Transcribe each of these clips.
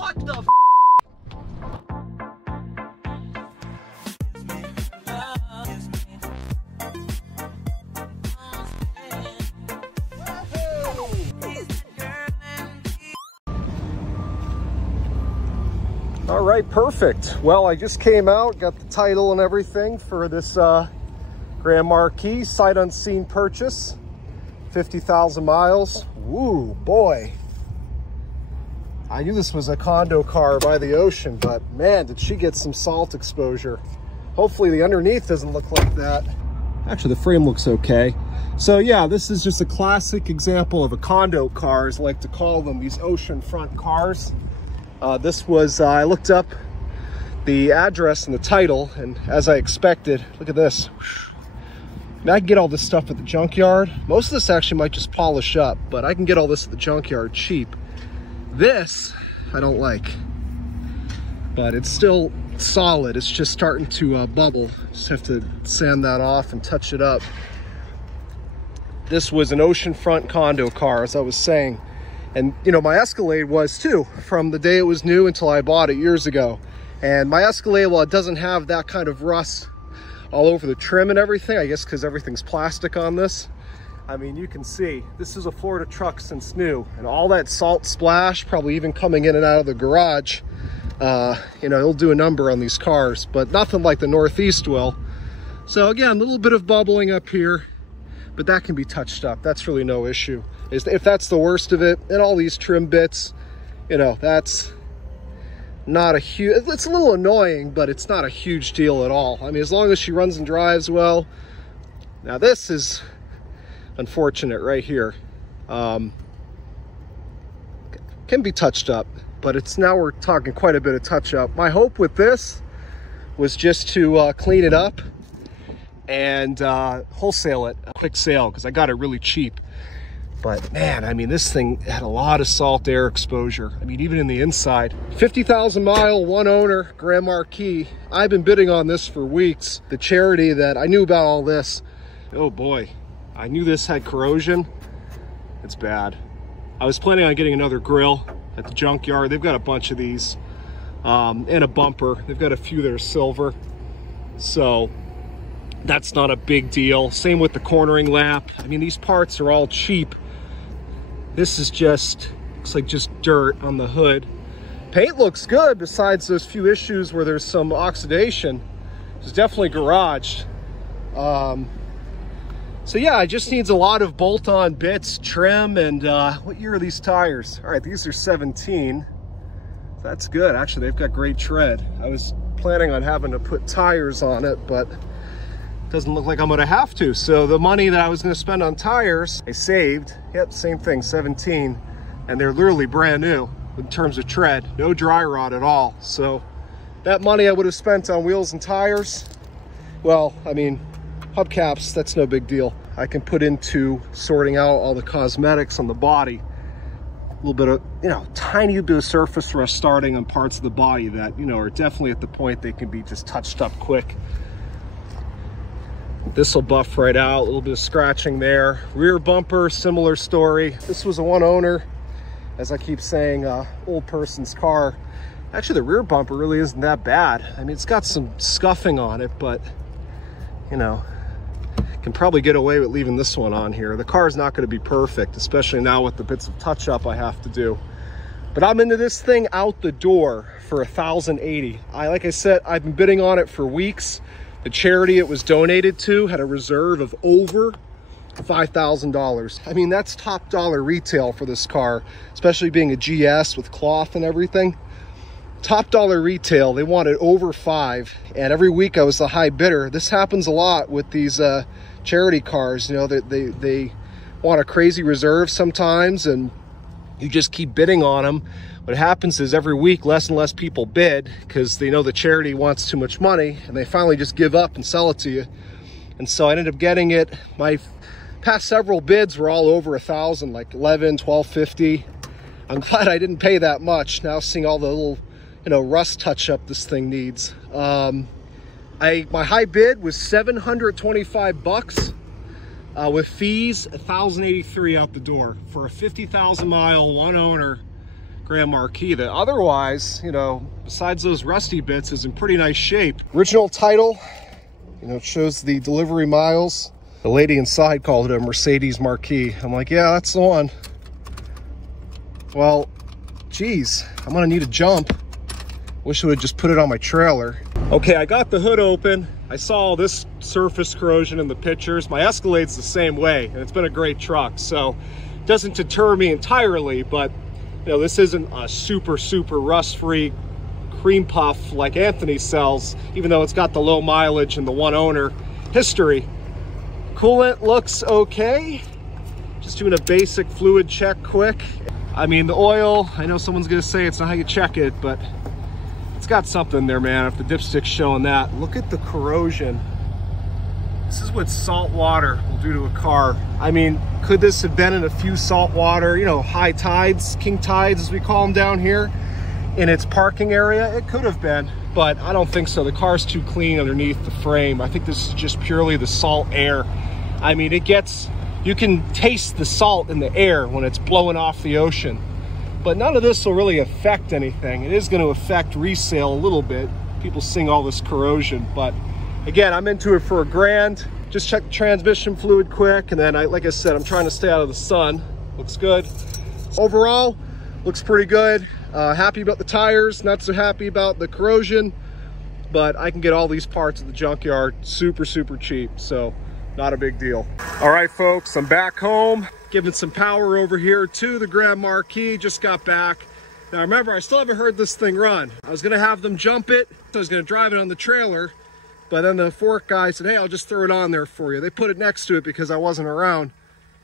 What the f? All right, perfect. Well, I just came out, got the title and everything for this Grand Marquis sight unseen purchase, 50,000 miles. Woo, boy. I knew this was a condo car by the ocean, but man, did she get some salt exposure. Hopefully the underneath doesn't look like that. Actually, the frame looks okay. So yeah, this is just a classic example of a condo car, as I like to call them, these ocean front cars. This was, I looked up the address and the title, and as I expected, look at this. I can get all this stuff at the junkyard. Most of this actually might just polish up, but I can get all this at the junkyard cheap. This, I don't like, but it's still solid. It's just starting to bubble. Just have to sand that off and touch it up. This was an oceanfront condo car, as I was saying. And you know, my Escalade was too, from the day it was new until I bought it years ago. And my Escalade, well, it doesn't have that kind of rust all over the trim and everything, I guess because everything's plastic on this. I mean, you can see, this is a Florida truck since new, and all that salt splash, probably even coming in and out of the garage, you know, it'll do a number on these cars, but nothing like the Northeast will. So again, a little bit of bubbling up here, but that can be touched up. That's really no issue. If that's the worst of it, and all these trim bits, you know, that's not a huge, it's a little annoying, but it's not a huge deal at all. I mean, as long as she runs and drives well. Now this is unfortunate right here. Can be touched up, but it's, now we're talking quite a bit of touch up. My hope with this was just to clean it up and wholesale it, a quick sale, because I got it really cheap. But man, I mean, this thing had a lot of salt air exposure. I mean, even in the inside. 50,000 mile, one owner, Grand Marquis. I've been bidding on this for weeks. The charity that I knew about all this, oh boy, I knew this had corrosion. It's bad. I was planning on getting another grill at the junkyard. They've got a bunch of these, and a bumper. They've got a few that are silver. So that's not a big deal. Same with the cornering lamp. I mean, these parts are all cheap. This is just, looks like just dirt on the hood. Paint looks good besides those few issues where there's some oxidation. It's definitely garaged. So yeah, it just needs a lot of bolt-on bits, trim, and what year are these tires? All right, these are 17. That's good. Actually, they've got great tread. I was planning on having to put tires on it, but doesn't look like I'm gonna have to. So the money that I was gonna spend on tires, I saved. Yep, same thing, 17. And they're literally brand new in terms of tread, no dry rot at all. So that money I would have spent on wheels and tires, well, I mean, hubcaps, that's no big deal. I can put into sorting out all the cosmetics on the body. A little bit of, you know, tiny bit of surface rust starting on parts of the body that, you know, are definitely at the point they can be just touched up quick. This will buff right out, a little bit of scratching there. Rear bumper, similar story. This was a one owner, as I keep saying, old person's car. Actually, the rear bumper really isn't that bad. I mean, it's got some scuffing on it, but, you know, can probably get away with leaving this one on here. The car is not going to be perfect, especially now with the bits of touch up I have to do. But I'm into this thing out the door for 1,080. Like I said, I've been bidding on it for weeks. The charity it was donated to had a reserve of over $5,000. I mean, that's top dollar retail for this car, especially being a GS with cloth and everything. Top dollar retail, they wanted over $5,000, and every week I was the high bidder. This happens a lot with these charity cars, you know, they want a crazy reserve sometimes, and you just keep bidding on them. What happens is every week less and less people bid because they know the charity wants too much money, and they finally just give up and sell it to you. And so I ended up getting it. My past several bids were all over 1,000, like 11, 1250. I'm glad I didn't pay that much. Now seeing all the little, you know, rust touch up this thing needs. My high bid was 725 bucks. With fees, 1,083 out the door for a 50,000 mile, one owner Grand Marquis that otherwise, you know, besides those rusty bits, is in pretty nice shape. Original title, you know, it shows the delivery miles. The lady inside called it a Mercedes Marquis. I'm like, yeah, that's the one. Well, geez, I'm gonna need a jump. Wish I would just put it on my trailer. Okay, I got the hood open. I saw all this surface corrosion in the pictures. My Escalade's the same way, and it's been a great truck, so it doesn't deter me entirely, but you know, this isn't a super rust-free cream puff like Anthony sells, even though it's got the low mileage and the one owner history. Coolant looks okay. Just doing a basic fluid check quick. I mean, the oil, I know someone's gonna say it's not how you check it, but it's got something there, man, if the dipstick's showing that. Look at the corrosion. This is what salt water will do to a car. I mean, could this have been in a few salt water, you know, high tides, king tides as we call them down here, in its parking area? It could have been, but I don't think so. The car's too clean underneath the frame. I think this is just purely the salt air. I mean, it gets, you can taste the salt in the air when it's blowing off the ocean. But none of this will really affect anything. It is going to affect resale a little bit. People seeing all this corrosion, but again, I'm into it for $1,000. Just check the transmission fluid quick, and then like I said, I'm trying to stay out of the sun. Looks good. Overall, looks pretty good. Happy about the tires, not so happy about the corrosion, but I can get all these parts at the junkyard super cheap, so not a big deal. All right, folks, I'm back home. Giving some power over here to the Grand Marquis. Just got back. Now remember, I still haven't heard this thing run. I was gonna have them jump it, so I was gonna drive it on the trailer, but then the fork guy said, hey, I'll just throw it on there for you. They put it next to it because I wasn't around,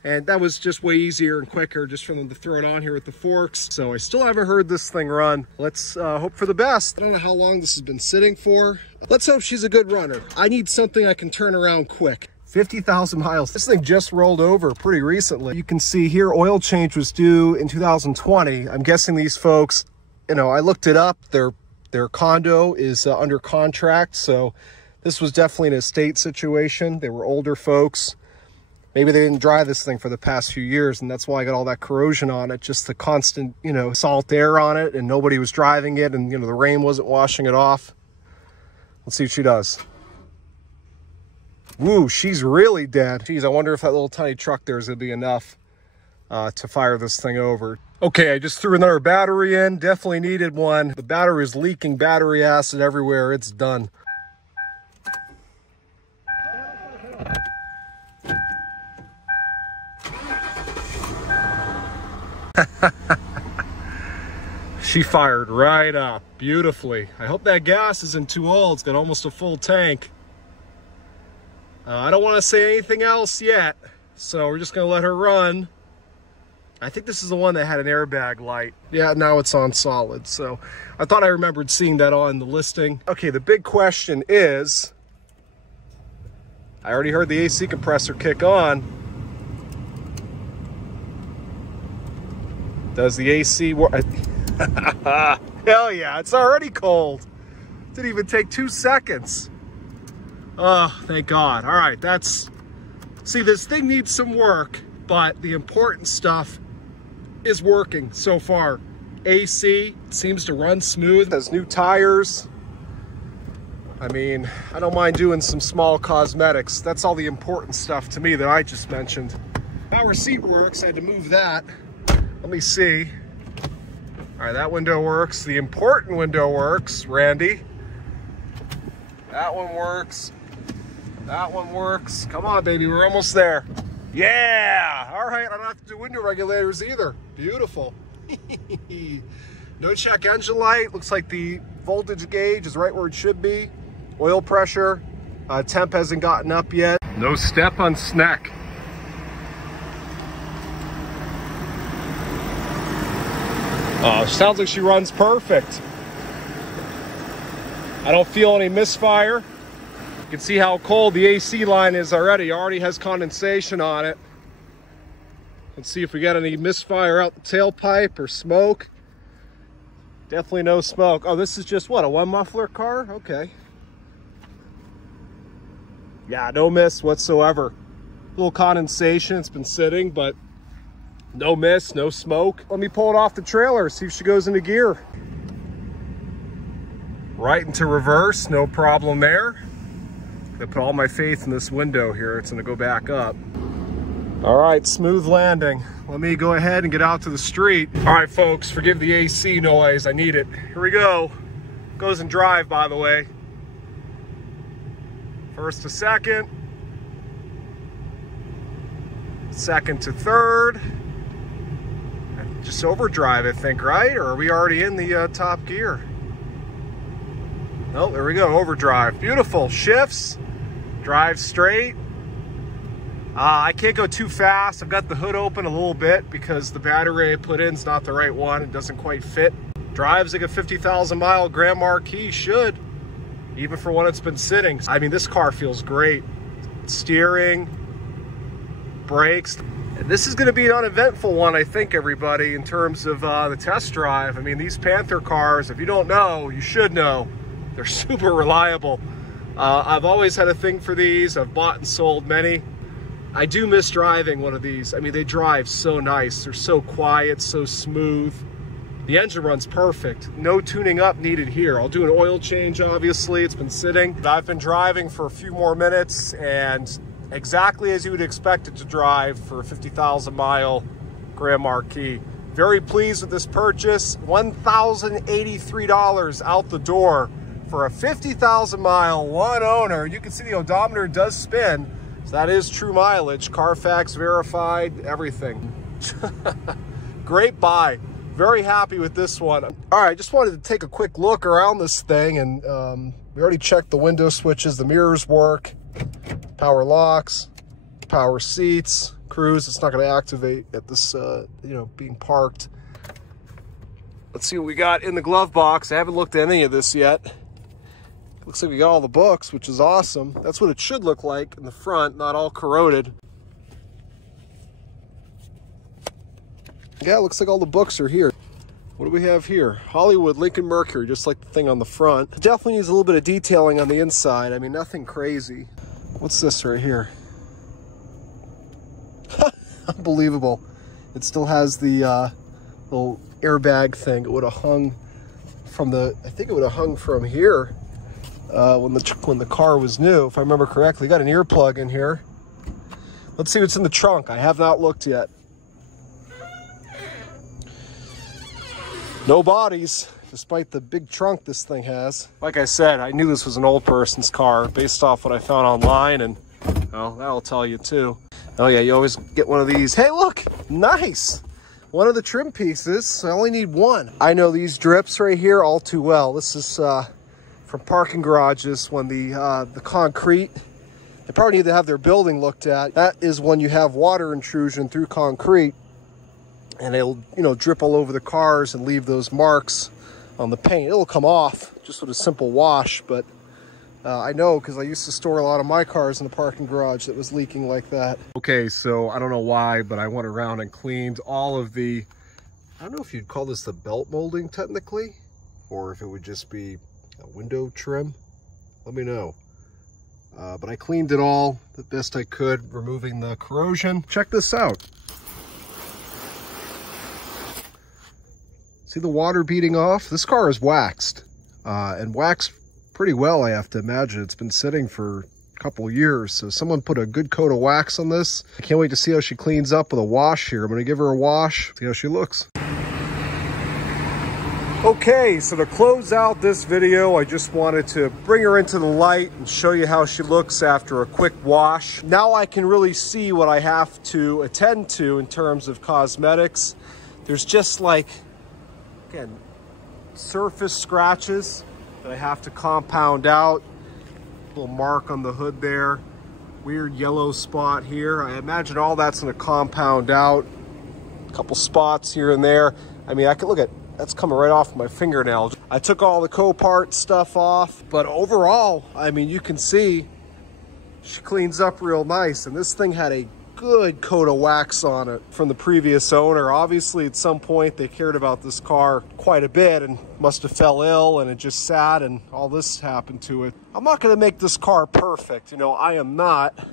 and that was just way easier and quicker just for them to throw it on here with the forks. So I still haven't heard this thing run. Let's hope for the best. I don't know how long this has been sitting for. Let's hope she's a good runner. I need something I can turn around quick. 50,000 miles. This thing just rolled over pretty recently. You can see here, oil change was due in 2020. I'm guessing these folks, you know, I looked it up. Their condo is under contract, so this was definitely an estate situation. They were older folks. Maybe they didn't dry this thing for the past few years, and that's why I got all that corrosion on it. Just the constant, you know, salt air on it, and nobody was driving it, and, you know, the rain wasn't washing it off. Let's see what she does. Woo, she's really dead. Geez, I wonder if that little tiny truck there is gonna be enough to fire this thing over. Okay, I just threw another battery in. Definitely needed one. The battery is leaking battery acid everywhere. It's done. She fired right up beautifully. I hope that gas isn't too old. It's got almost a full tank. I don't want to say anything else yet, so we're just going to let her run. I think this is the one that had an airbag light. Yeah, now it's on solid, so I thought I remembered seeing that on the listing. Okay, the big question is, I already heard the AC compressor kick on. Does the AC work? Hell yeah, it's already cold. Didn't even take 2 seconds. Oh, thank God. All right, see, this thing needs some work, but the important stuff is working so far. AC seems to run smooth. Has new tires. I mean, I don't mind doing some small cosmetics. That's all the important stuff to me that I just mentioned. Power seat works. I had to move that. Let me see. All right, that window works. The important window works, Randy. That one works. That one works. Come on, baby, we're almost there. Yeah! All right, I don't have to do window regulators either. Beautiful. No check engine light. Looks like the voltage gauge is right where it should be. Oil pressure. Temp hasn't gotten up yet. No step on snack. Sounds like she runs perfect. I don't feel any misfire. You can see how cold the AC line is already. It already has condensation on it. Let's see if we got any misfire out the tailpipe or smoke. Definitely no smoke. Oh, this is just what, a one muffler car? Okay. Yeah, no miss whatsoever. A little condensation, it's been sitting, but No mist, no smoke. Let me pull it off the trailer, see if she goes into gear. Right into reverse, no problem there. I put all my faith in this window here. It's gonna go back up. All right, smooth landing. Let me go ahead and get out to the street. All right, folks, forgive the AC noise. I need it. Here we go. Goes in drive, by the way. First to second. Second to third. Just overdrive, I think, right? Or are we already in the top gear? Oh, there we go, overdrive. Beautiful, shifts, drive straight. I can't go too fast. I've got the hood open a little bit because the battery I put in is not the right one. It doesn't quite fit. Drives like a 50,000 mile Grand Marquis should, even for when it's been sitting. I mean, this car feels great. Steering, brakes. This is going to be an uneventful one, I think, everybody, in terms of the test drive. I mean, these Panther cars, if you don't know, you should know. They're super reliable. I've always had a thing for these. I've bought and sold many. I do miss driving one of these. I mean, they drive so nice. They're so quiet, so smooth. The engine runs perfect. No tuning up needed here. I'll do an oil change, obviously. It's been sitting. I've been driving for a few more minutes, and exactly as you would expect it to drive for a 50,000 mile Grand Marquis. Very pleased with this purchase. $1,083 out the door for a 50,000 mile, one owner. You can see the odometer does spin, so that is true mileage. Carfax verified, everything. Great buy. Very happy with this one. All right, just wanted to take a quick look around this thing, and we already checked the window switches, the mirrors work. Power locks, power seats, cruise. It's not going to activate at this, you know, being parked. Let's see what we got in the glove box. I haven't looked at any of this yet. Looks like we got all the books, which is awesome. That's what it should look like in the front, not all corroded. Yeah, it looks like all the books are here. What do we have here? Hollywood, Lincoln Mercury, just like the thing on the front. It definitely needs a little bit of detailing on the inside. I mean, nothing crazy. What's this right here? Unbelievable. It still has the little airbag thing. It would have hung from the, I think it would have hung from here when the car was new, if I remember correctly. Got an earplug in here. Let's see what's in the trunk. I have not looked yet. No bodies, despite the big trunk this thing has. Like I said, I knew this was an old person's car based off what I found online, and well, that'll tell you too. Oh yeah, you always get one of these. Hey, look, nice. One of the trim pieces, I only need one. I know these drips right here all too well. This is from parking garages when the concrete, they probably need to have their building looked at. That is when you have water intrusion through concrete, and it'll, you know, drip all over the cars and leave those marks on the paint. It'll come off just with a simple wash, but I know because I used to store a lot of my cars in the parking garage that was leaking like that. Okay, so I don't know why, but I went around and cleaned all of the, I don't know if you'd call this the belt molding technically, or if it would just be a window trim. Let me know. But I cleaned it all the best I could, removing the corrosion. Check this out. See the water beating off? This car is waxed, and waxed pretty well, I have to imagine. It's been sitting for a couple years, so someone put a good coat of wax on this. I can't wait to see how she cleans up with a wash here. I'm gonna give her a wash, see how she looks. Okay, so to close out this video, I just wanted to bring her into the light and show you how she looks after a quick wash. Now I can really see what I have to attend to in terms of cosmetics. There's just like, again, surface scratches that I have to compound out. Little mark on the hood there. Weird yellow spot here. I imagine all that's gonna compound out. A couple spots here and there. I mean, I can look at, that's coming right off my fingernail. I took all the Copart stuff off, but overall, I mean, you can see she cleans up real nice, and this thing had a good coat of wax on it from the previous owner. Obviously, at some point, they cared about this car quite a bit and must have fell ill, and it just sat, and all this happened to it. I'm not gonna make this car perfect, you know, I am not.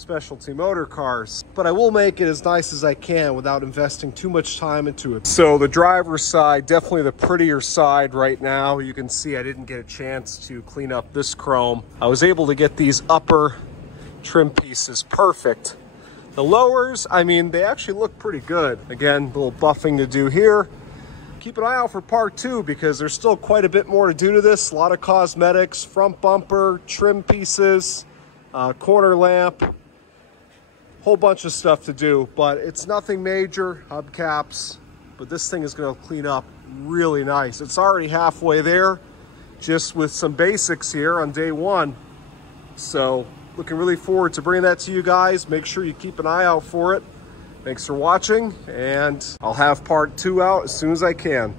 Specialty Motor Cars, but I will make it as nice as I can without investing too much time into it. So the driver's side, definitely the prettier side right now. You can see I didn't get a chance to clean up this chrome. I was able to get these upper trim pieces perfect. The lowers, I mean, they actually look pretty good. Again, a little buffing to do here. Keep an eye out for part 2 because there's still quite a bit more to do to this. A lot of cosmetics, front bumper, trim pieces, corner lamp, whole bunch of stuff to do, but it's nothing major. Hubcaps, but this thing is going to clean up really nice. It's already halfway there, just with some basics here on day 1. So looking really forward to bringing that to you guys. Make sure you keep an eye out for it. Thanks for watching, and I'll have part 2 out as soon as I can.